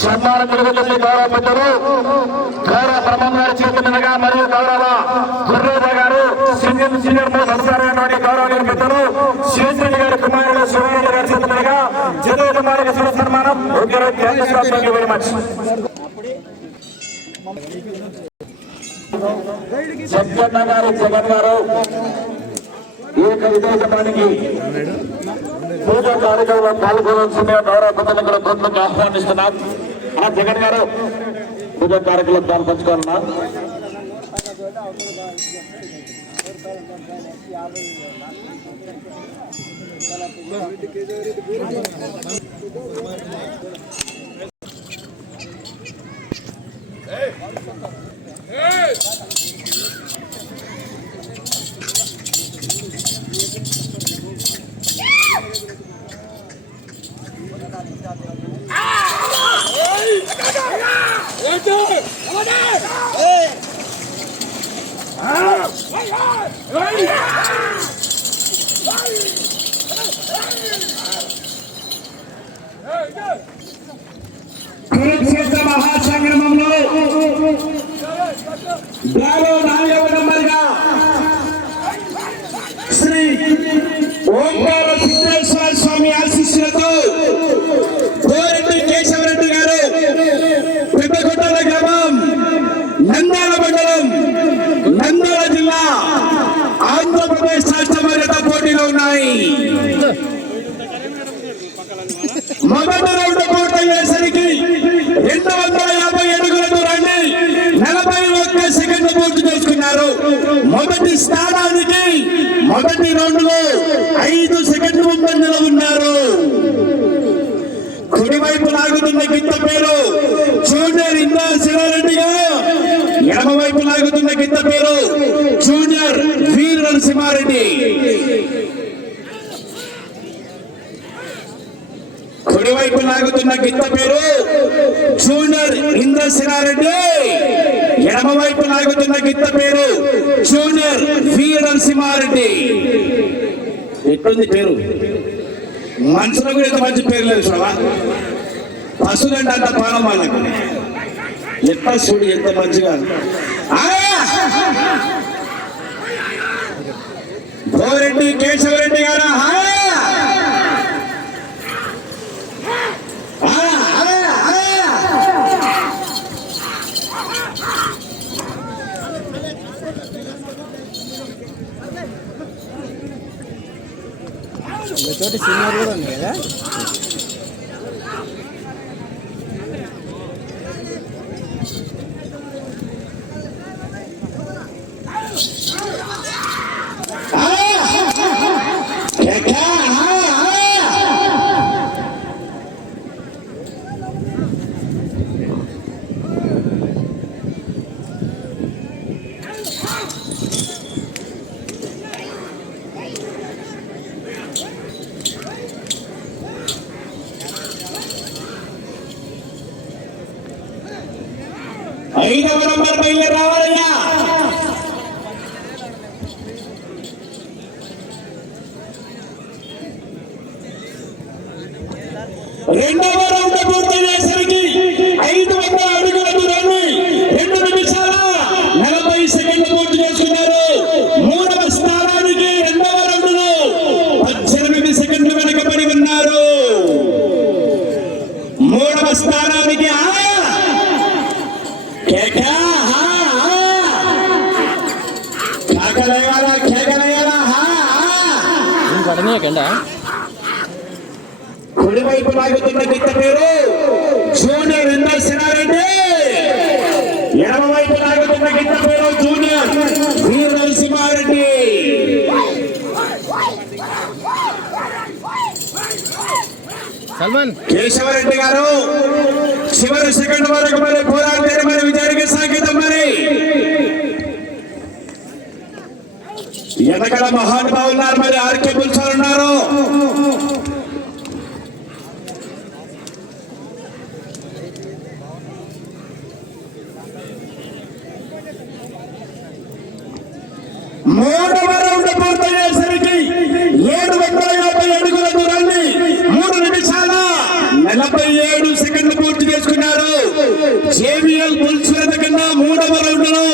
సన్మానం జరుగుతుంది గౌరవ పెద్దలు. గౌరవ బ్రహ్మం గారి మీదుగా మరియు గౌరవ గుర్రేద గారు సీనియర్ సీనియర్ నమస్కారమైనటువంటి గౌరవ పెద్దలు శివశ్రెడ్డి గారి కుమారుడు శివరాజు గారి చేతి జగన్ చదువు కుమారుడు శివ సన్మానం. Very much. సత్యన్న గారు జగన్ గారు. ఈ యొక్క విదేశమానికి పూజ కార్యక్రమంలో పాల్గొనాల్సిందిగా గౌరవ పెద్దలకు బృందకు ఆహ్వానిస్తున్నాం. ఆ జగన్ గారు పూజ కార్యక్రమం పాల్పంచుకోవాలన్నా పంచుకోవాలన్నా? గాలో నాలుగవ కుడివైపు గిత్త పేరు. జూనియర్ ఇందా శివారెడ్డి ఎడమ వైపు లాగుతున్న గిత్త పేరు. జూనియర్ వీర నరసింహారెడ్డి కుడివైపు లాగుతున్న గిత్త పేరు. జూనియర్ ఇంద్రశిరారెడ్డి ఎడమ వైపు లాగుతున్న గిత్త పేరు. జూనియర్ వీర నరసింహారెడ్డి ఎక్కడుంది పేరు? మనుషులకు కూడా మంచి పేరు లేదు చూడవా పశువులంటే అంత పానం వాళ్ళకు. ఎట్లా చూడు ఎంత మంచిగా. ఆ! భోరెడ్డి కేశవరెడ్డి గారా కేకా హా హా కేకలేయాలా కేకలేయాలా హా హా నేను పడనే కండా? కుడివైపు లాగుతున్న గిత్త పేరు జూనియర్ ఇందర్ సినారెడ్డి. ఎడమ వైపు లాగుతున్న గిత్త పేరు జూనియర్ వీర నరసింహారెడ్డి. సల్మాన్. కేశవరెడ్డి గారు. చివరి సెకండ్ వరకు మరి పోరాటారు మరి విజయానికి సాగితం మరి. ఎనకడ మహానుభావులు ఉన్నారు మరి ఆర్కే పుల్సాలు ఉన్నారు మూడవ రౌండ్ పూర్తయ్యేసరికి ఏడు వందల యాభై అడుగుల దూరాన్ని మూడు నిమిషాల నలభై ఏడు సెకండ్లు పూర్తి చేసుకున్నారు జేబిఎల్ బుల్స్ కన్నా మూడవ రౌండ్లో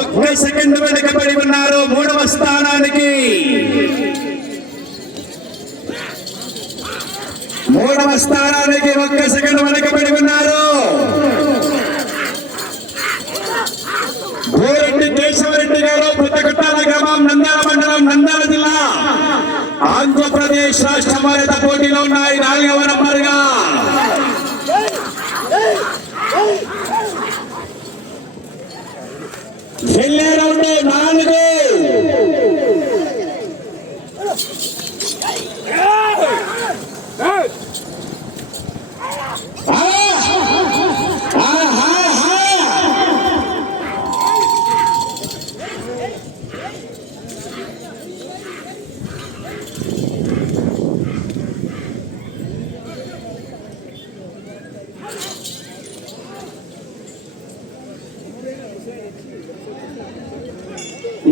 ఒక్క సెకండ్ వెనకబడి ఉన్నారు. మూడవ స్థానానికి మూడవ స్థానానికి ఒక్క సెకండ్ వెనకబడి ఉన్నారు. గోరెడ్డి కేశవరెడ్డి గారు పుట్టకట్టాల గ్రామం నంద్యాల మండలం నంద్యాల జిల్లా. ఆంధ్రప్రదేశ్ రాష్ట్ర భారత పోటీలో ఉన్నాయి. నాలుగవ నంబర్గా వెళ్ళే రౌండ్ నాలుగు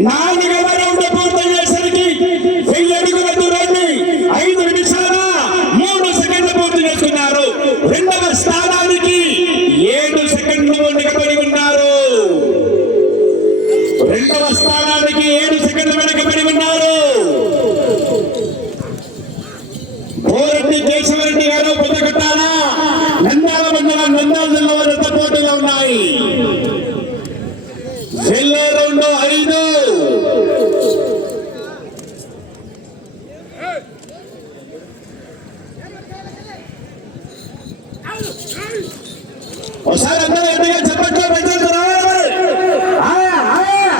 నాలుగవ ఒకసారి అందరూ ఎంతగా చెప్పట్లు రావాలి మరి. ఆయా, ఆయా.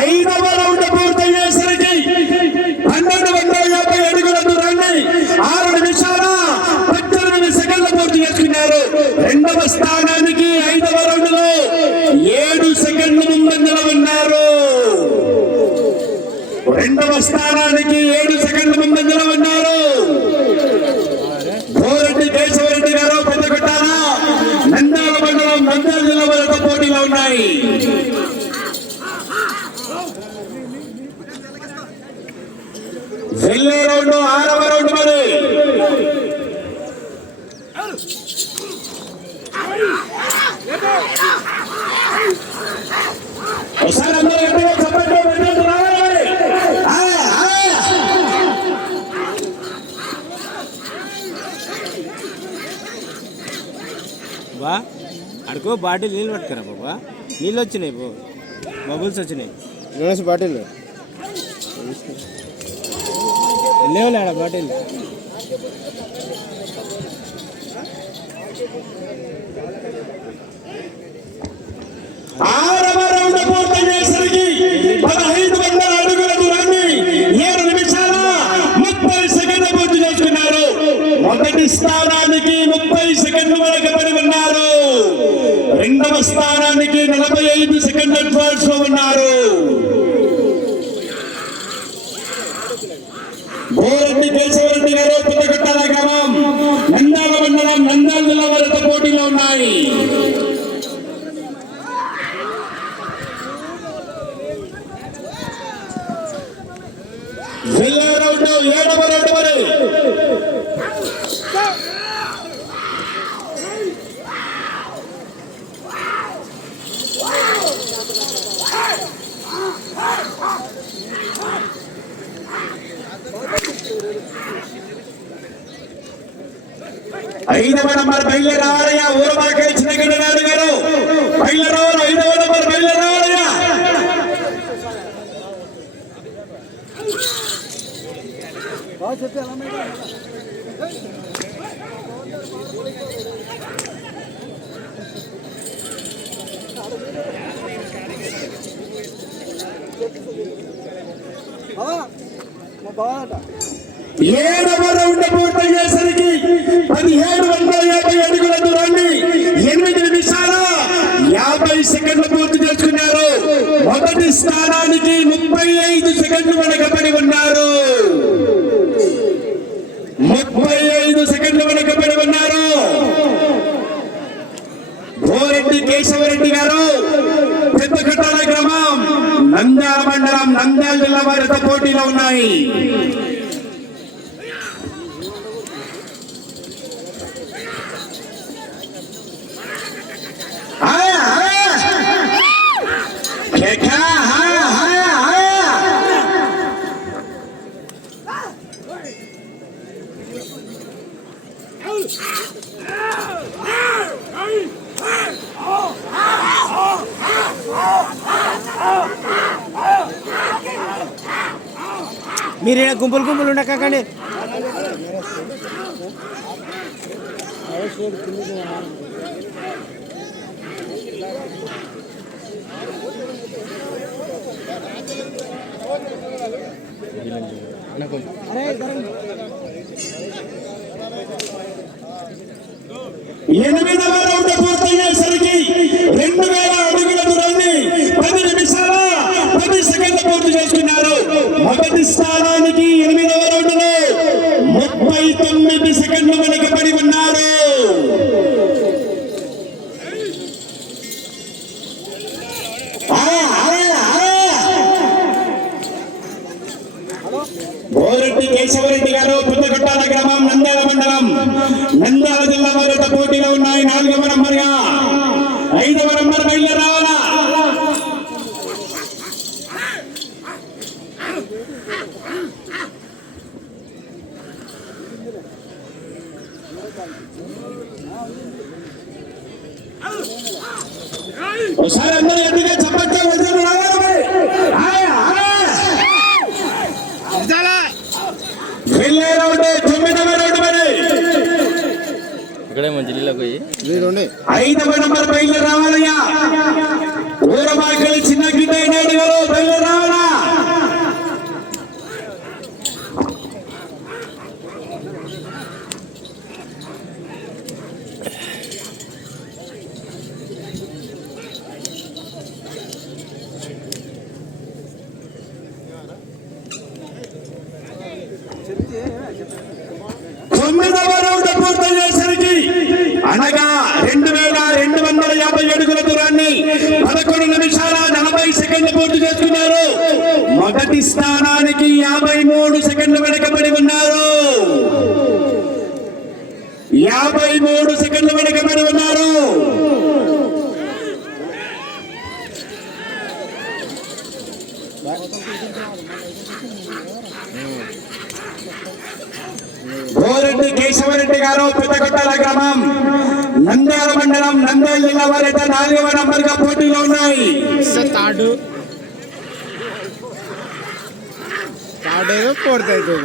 ఐదవ రౌండ్ పూర్తయ్యేసరికి పన్నెండు వందల యాభై అడుగుల దూరాన్ని ఆరు నిమిషాల పద్దెనిమిది సెకండ్లు పూర్తి చేసుకున్నారు రెండవ స్థానానికి ఐదవ రౌండ్లో ఏడు సెకండ్లు ముందంజల ఉన్నారు రెండవ స్థానానికి ఏడు సెకండ్లు ముందంజల ఉన్నారు పోరెడ్డి కేశవరెడ్డి గారు పెద్దగొట్టాల నంద్యాల మండలం నంద్యాల జిల్లా వరకు పోటీలో ఉన్నాయి వెళ్ళే రౌండ్ ఆరవ రౌండ్ మరి ఒకసారి అందరూ ఎప్పుడో చెప్పండి వెళ్ళండి, రావాలి మరి. ఆ, ఆ. బా అడుకో బాటిల్ నీళ్ళు పట్టుకురా బాబా నీళ్ళు వచ్చినాయి బో బబుల్స్ వచ్చినాయి. గణేష్ బాటిల్. లేవులే ఆడ బాటిల్? ఆరవ రౌండ్ పూర్తయ్యేసరికి పదహైదు వందల అడుగుల దూరాన్ని ఏడు నిమిషాల ముప్పై సెకండ్లు పూర్తి చేసుకున్నారు. మొదటి స్థానానికి ముప్పై సెకండ్లు వెనకబడి ఉన్నారు. రెండవ స్థానానికి నలభై ఐదు సెకండ్ అడ్వాన్స్లో ఉన్నారు. బోరెడ్డి కేశవరెడ్డి గారు పుట్టగట్టాల గ్రామం నంద్యాల మండలం నంద్యాల జిల్లా వారితో పోటీలో ఉన్నాయి వెళ్ళే రౌండ్ ఏడవ రౌండ్ మరి ఐదవ నంబర్ బయలుదేరాలయ్యా ఊరమాకే చిన్నగడ్డ నాయుడు గారు బయలుదేరావాలి ఐదవ నంబర్ బయలుదేరాలయ్యా ఏడవ రౌండ్ పూర్తి పూర్తయ్యేసరికి పదిహేడు వందల యాభై అడుగుల దూరాన్ని ఎనిమిది నిమిషాల యాభై సెకండ్లు పూర్తి చేసుకున్నారు. మొదటి స్థానానికి ముప్పై ఐదు సెకండ్లు వెనకబడి ఉన్నారు. ముప్పై ఐదు సెకండ్లు వెనకబడి ఉన్నారు. గోరెడ్డి కేశవరెడ్డి గారు పెద్దకట్టాల గ్రామం నంద్యాల మండలం నంద్యాల జిల్లా వారితో పోటీలో ఉన్నాయి ఆ, ఆ. కేక, ఆ, ఆ, ఆ. మీరు ఈడ గుంపులు గుంపులు ఉండకండి ఎనిమిదవ రౌండ్ పూర్తయ్యేసరికి రెండు వేల అడుగుల దూరాన్ని పది నిమిషాల పది సెకండ్ల పూర్తి చేసుకున్నారు మొదటి స్థానానికి ఎనిమిదవ రౌండ్లో ముప్పై తొమ్మిది సెకండ్లు వెనకబడి ఉన్నారు ఆ, ఆ, ఆ. గోరెడ్డి కేశవరెడ్డి గారు పుట్టగొట్టాల గ్రామం నంద్యాల మండలం నంద్యాల జిల్లా వారితో పోటీలో ఉన్నాయి నాలుగవ నంబర్గా ఐదవ నంబర్ బయలు రావాలా ఒకసారి అందరూ ఎత్తుగా చప్పట్లు వదిలి రావాలి మరి. ఆయ్, ఆయ్. వెళ్ళే రౌండ్ తొమ్మిదవ రౌండ్ మరి ఇక్కడే మంచి నీళ్ళకి పోయి మీరు ఉండి ఐదవ నంబర్ బయలు రావాలయ్యా ఊరమాకలి చిన్న గిడ్డ నాయుడు గారు బయలు రావాలా తొమ్మిదవ రౌండ్ పూర్తయ్యేసరికి అనగా రెండు వేల రెండు వందల యాభై అడుగుల దూరాన్ని పదకొండు నిమిషాల నలభై సెకండ్లు చేసుకున్నారు మొదటి స్థానానికి యాభై మూడు సెకండ్లు వెనకబడి ఉన్నారు. యాభై మూడు సెకండ్లు వెనకబడి ఉన్నారు. గోరెడ్డి కేశవరెడ్డి గారు పెద్దకొట్టాల గ్రామం నంద్యాల మండలం నంద్యాల జిల్లా వారి నాలుగవ నంబర్గా పోటీలో ఉన్నాయి. ಆ ಟೈಮ್ ಕೊಡ್ತಾ ಇತ್ತು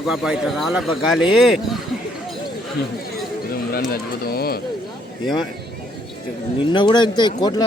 బాబా ఇట్లా రాలబ్బా గాలి. నిన్న కూడా ఇంత కోట్ల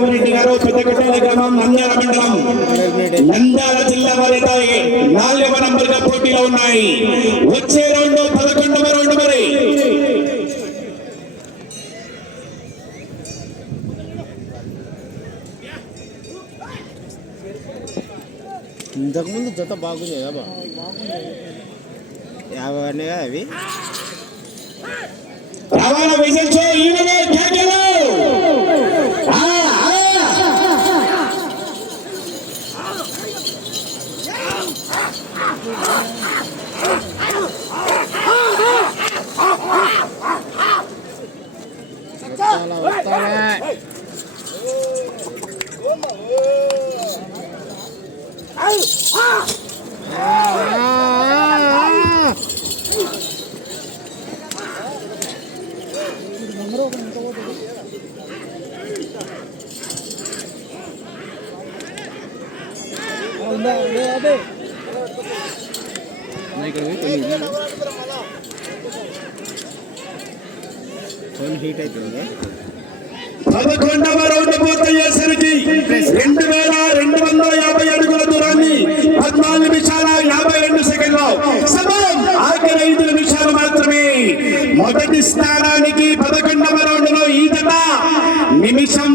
బోరెడ్డి కేశవరెడ్డి గారు పెద్దకట్టాల గ్రామం నంద్యాల మండలం. నంద్యాల జిల్లా వారితో నాలుగవ నంబర్గా పోటీలో ఉన్నాయి. వచ్చే రౌండ్ పదకొండవ రౌండ్ మరి. ఇంతకుముందు జత బాగుంది కదా యాభై అన్నీ కదా అవి. రవాణా విజయించే ఈయననే కేకలు ఆ, ఆ. వస్తాలా, వస్తాలా. ఆ, meet some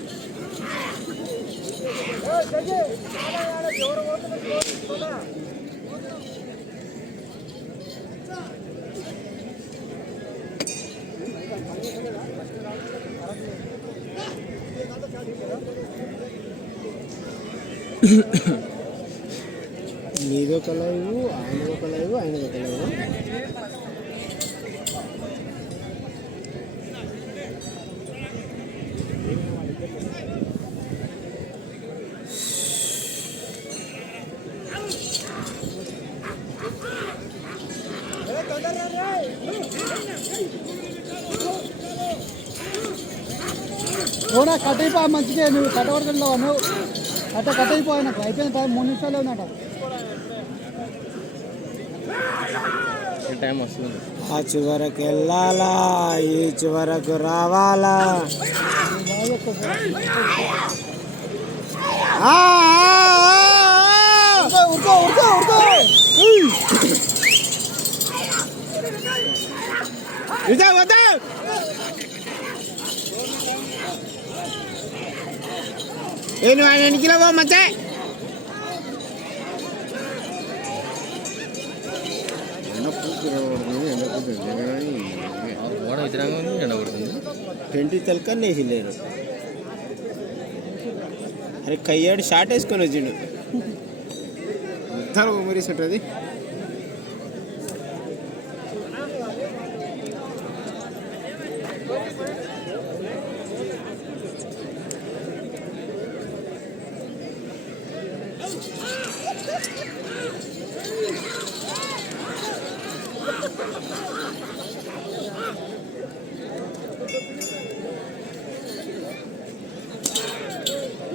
నీదో ఒక లైవ్ ఆయన ఒక లైవ్ ఆయన ఒక లైవ్. ఓనా కట్ అయిపో మంచిగా నువ్వు కట్టవడగలవు నువ్వు కట్ట కట్ అయిపోయి నాకు. అయిపోయిన టైం మూడు నిమిషాలు ఉందట టైం వస్తుంది. ఆ చివరకు వెళ్ళాలా? ఈ చివరకు రావాలా? ఆ, ఆ, ఆ, ఆ. ఉంది ఎండ కొడుతుంది. ట్వంటీ తలకని వేసిలేరు అరే కయ్యాడు షార్ట్ వేసుకొని వచ్చిండు. మొత్తం మెరీస్ ఉంటుంది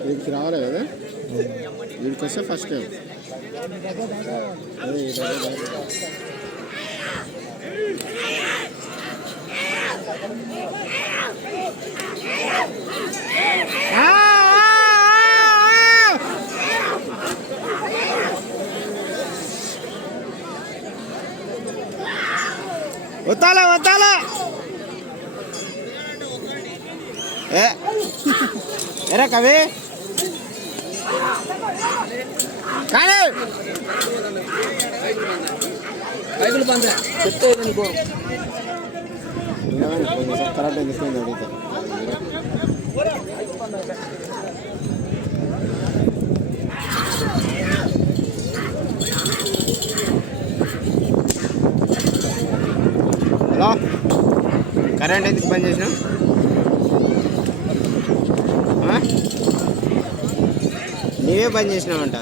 వీడికి రావాలి కదా వీడికి వస్తే ఫస్ట్ టైం అదే ఈ దగ్గర దగ్గర. ఆ, ఆ, ఆ, ఆ. వత్తాలా వత్తాలా ఏ కవి. కానీ కరెక్ట్ తీసుకుంది అడుగుతా హలో. కరెంట్ ఎందుకు బంద్ చేసినావు? నీవే పని చేసినావంట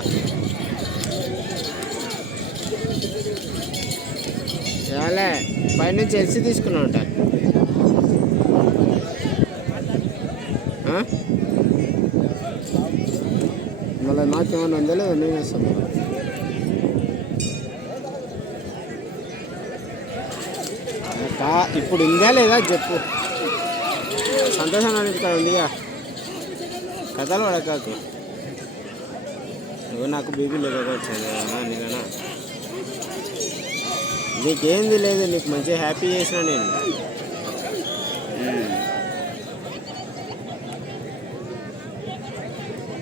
చాలే పైనుంచి ఎల్సి తీసుకున్నావంట మళ్ళీ నాకేమన్నా ఉందా లేదా? నేను కా ఇప్పుడు ఉందా లేదా చెప్పు. సంతోషం అనిపిస్తా ఉందిగా. కథలు పడకాకు నాకు బీపీ లేకపోవచ్చు నీకనా నీకేంది లేదు నీకు మంచిగా హ్యాపీ చేసిన నేను. ఉమ్.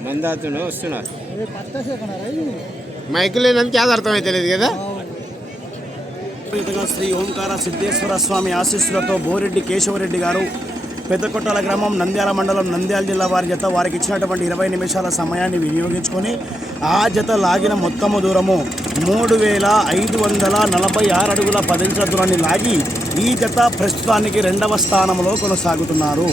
మందాతును వస్తున్నారు మైకు లేనందుకు యాద కదా? శ్రీ ఓంకార సిద్ధేశ్వర స్వామి ఆశీస్సులతో బోరెడ్డి కేశవరెడ్డి గారు పెద్దకొట్టాల గ్రామం నంద్యాల మండలం నంద్యాల జిల్లా వారి జత వారికి ఇచ్చినటువంటి ఇరవై నిమిషాల సమయాన్ని వినియోగించుకొని ఆ జత లాగిన మొత్తము దూరము మూడు వేల ఐదు వందల నలభై ఆరు అడుగుల పదించల దూరాన్ని లాగి ఈ జత ప్రస్తుతానికి రెండవ స్థానంలో కొనసాగుతున్నారు.